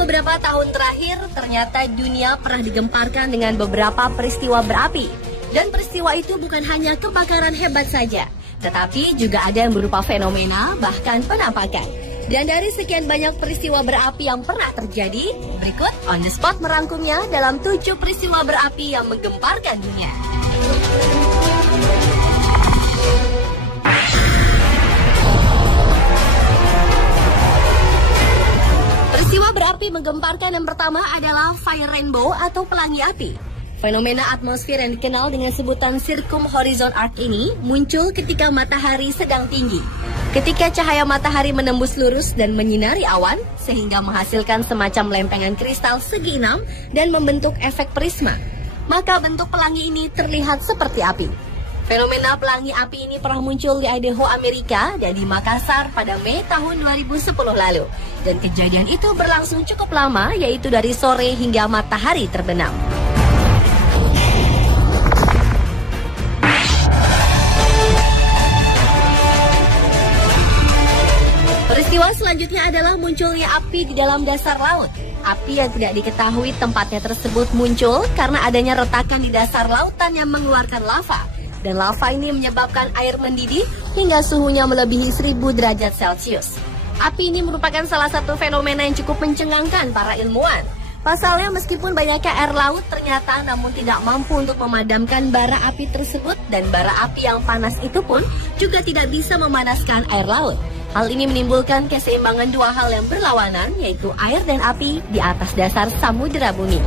beberapa tahun terakhir, ternyata dunia pernah digemparkan dengan beberapa peristiwa berapi. Dan peristiwa itu bukan hanya kebakaran hebat saja, tetapi juga ada yang berupa fenomena, bahkan penampakan. Dan dari sekian banyak peristiwa berapi yang pernah terjadi, berikut On The Spot merangkumnya dalam 7 peristiwa berapi yang menggemparkan dunia. Peristiwa berapi menggemparkan yang pertama adalah fire rainbow atau pelangi api. Fenomena atmosfer yang dikenal dengan sebutan circumhorizon arc ini muncul ketika matahari sedang tinggi. Ketika cahaya matahari menembus lurus dan menyinari awan, sehingga menghasilkan semacam lempengan kristal segi 6 dan membentuk efek prisma, maka bentuk pelangi ini terlihat seperti api. Fenomena pelangi api ini pernah muncul di Idaho, Amerika dan di Makassar pada Mei tahun 2010 lalu. Dan kejadian itu berlangsung cukup lama, yaitu dari sore hingga matahari terbenam. Peristiwa selanjutnya adalah munculnya api di dalam dasar laut. Api yang tidak diketahui tempatnya tersebut muncul karena adanya retakan di dasar lautan yang mengeluarkan lava. Dan lava ini menyebabkan air mendidih hingga suhunya melebihi 1000 derajat Celcius. Api ini merupakan salah satu fenomena yang cukup mencengangkan para ilmuwan. Pasalnya meskipun banyaknya air laut ternyata namun tidak mampu untuk memadamkan bara api tersebut. Dan bara api yang panas itu pun juga tidak bisa memanaskan air laut. Hal ini menimbulkan keseimbangan dua hal yang berlawanan, yaitu air dan api di atas dasar samudera bumi.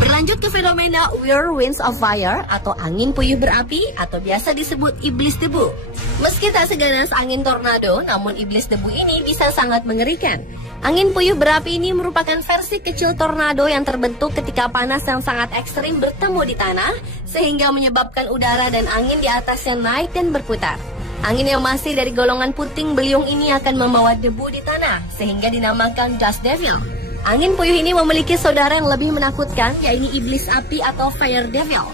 Berlanjut ke fenomena whirlwinds of fire atau angin puyuh berapi atau biasa disebut iblis debu. Meski tak seganas angin tornado, namun iblis debu ini bisa sangat mengerikan. Angin puyuh berapi ini merupakan versi kecil tornado yang terbentuk ketika panas yang sangat ekstrim bertemu di tanah, sehingga menyebabkan udara dan angin di atasnya naik dan berputar. Angin yang masih dari golongan puting beliung ini akan membawa debu di tanah, sehingga dinamakan dust devil. Angin puyuh ini memiliki saudara yang lebih menakutkan, yaitu iblis api atau fire devil.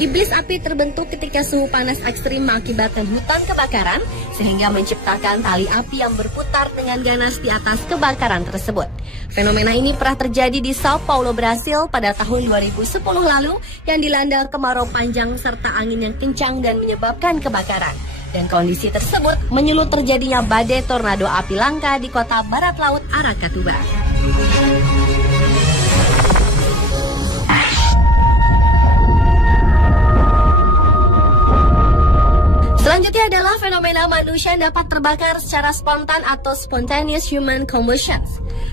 Iblis api terbentuk ketika suhu panas ekstrim mengakibatkan hutan kebakaran, sehingga menciptakan tali api yang berputar dengan ganas di atas kebakaran tersebut. Fenomena ini pernah terjadi di Sao Paulo, Brasil pada tahun 2010 lalu, yang dilanda kemarau panjang serta angin yang kencang dan menyebabkan kebakaran. Dan kondisi tersebut menyulut terjadinya badai tornado api langka di kota barat laut Arakatuba. Selanjutnya adalah fenomena manusia yang dapat terbakar secara spontan atau spontaneous human combustion.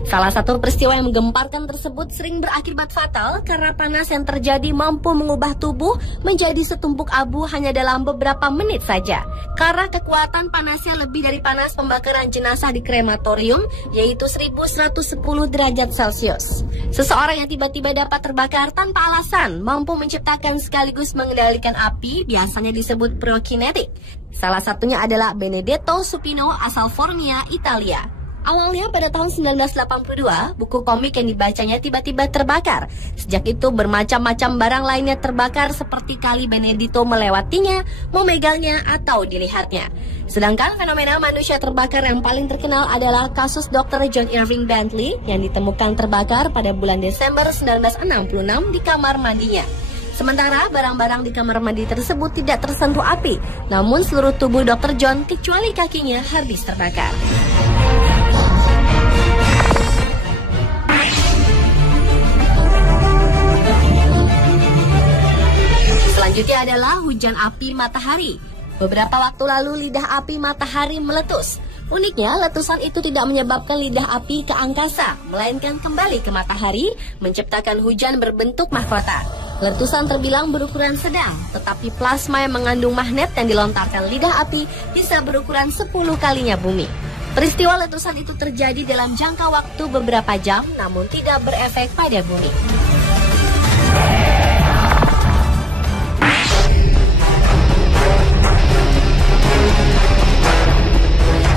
Salah satu peristiwa yang menggemparkan tersebut sering berakibat fatal karena panas yang terjadi mampu mengubah tubuh menjadi setumpuk abu hanya dalam beberapa menit saja. Karena kekuatan panasnya lebih dari panas pembakaran jenazah di krematorium, yaitu 1110 derajat Celcius. Seseorang yang tiba-tiba dapat terbakar tanpa alasan mampu menciptakan sekaligus mengendalikan api, biasanya disebut pyrokinetik. Salah satunya adalah Benedetto Supino asal Formia, Italia. Awalnya pada tahun 1982, buku komik yang dibacanya tiba-tiba terbakar. Sejak itu bermacam-macam barang lainnya terbakar seperti kali Benedetto melewatinya, memegangnya, atau dilihatnya. Sedangkan fenomena manusia terbakar yang paling terkenal adalah kasus Dr. John Irving Bentley yang ditemukan terbakar pada bulan Desember 1966 di kamar mandinya. Sementara barang-barang di kamar mandi tersebut tidak tersentuh api, namun seluruh tubuh Dr. John kecuali kakinya habis terbakar. Selanjutnya adalah hujan api matahari. Beberapa waktu lalu lidah api matahari meletus. Uniknya, letusan itu tidak menyebabkan lidah api ke angkasa, melainkan kembali ke matahari, menciptakan hujan berbentuk mahkota. Letusan terbilang berukuran sedang, tetapi plasma yang mengandung magnet yang dilontarkan lidah api bisa berukuran 10 kalinya bumi. Peristiwa letusan itu terjadi dalam jangka waktu beberapa jam, namun tidak berefek pada bumi.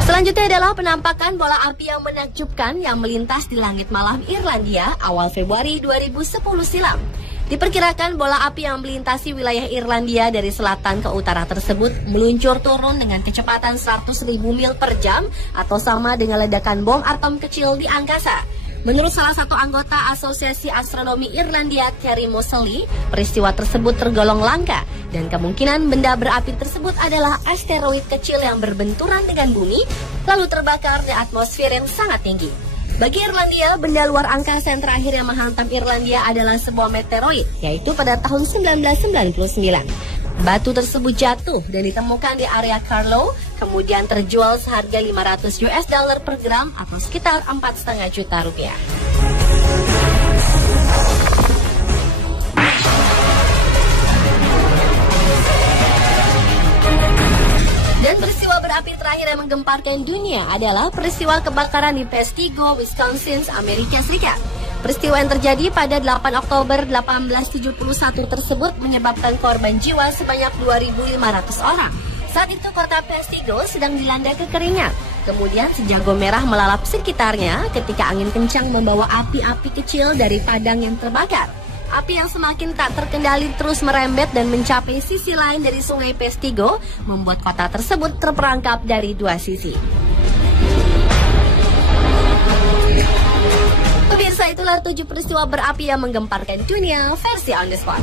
Selanjutnya adalah penampakan bola api yang menakjubkan yang melintas di langit malam Irlandia awal Februari 2010 silam. Diperkirakan bola api yang melintasi wilayah Irlandia dari selatan ke utara tersebut meluncur turun dengan kecepatan 100.000 mil per jam atau sama dengan ledakan bom atom kecil di angkasa. Menurut salah satu anggota Asosiasi Astronomi Irlandia, Terry Moseley, peristiwa tersebut tergolong langka dan kemungkinan benda berapi tersebut adalah asteroid kecil yang berbenturan dengan bumi lalu terbakar di atmosfer yang sangat tinggi. Bagi Irlandia, benda luar angkasa yang terakhir yang menghantam Irlandia adalah sebuah meteoroid, yaitu pada tahun 1999. Batu tersebut jatuh dan ditemukan di area Carlow, kemudian terjual seharga $500 per gram atau sekitar 4,5 juta rupiah. Dan peristiwa berapi terakhir yang menggemparkan dunia adalah peristiwa kebakaran di Peshtigo, Wisconsin, Amerika Serikat. Peristiwa yang terjadi pada 8 Oktober 1871 tersebut menyebabkan korban jiwa sebanyak 2.500 orang. Saat itu kota Peshtigo sedang dilanda kekeringan. Kemudian sejago merah melalap sekitarnya ketika angin kencang membawa api-api kecil dari padang yang terbakar. Api yang semakin tak terkendali terus merembet dan mencapai sisi lain dari sungai Peshtigo, membuat kota tersebut terperangkap dari dua sisi. Pemirsa, itulah 7 peristiwa berapi yang menggemparkan dunia versi on the spot.